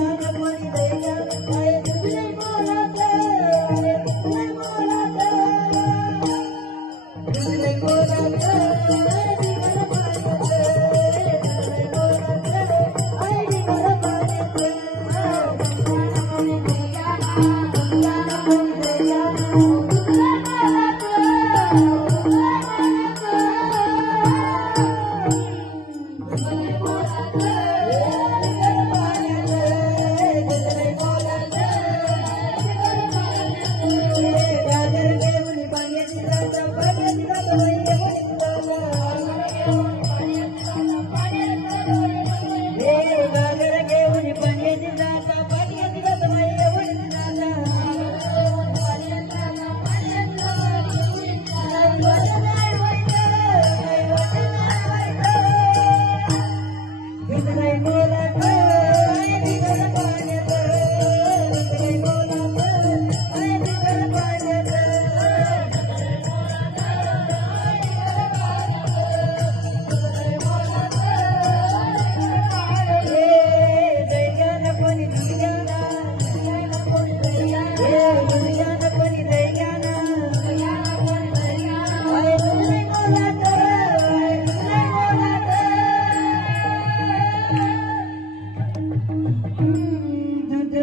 दैया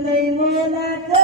They will not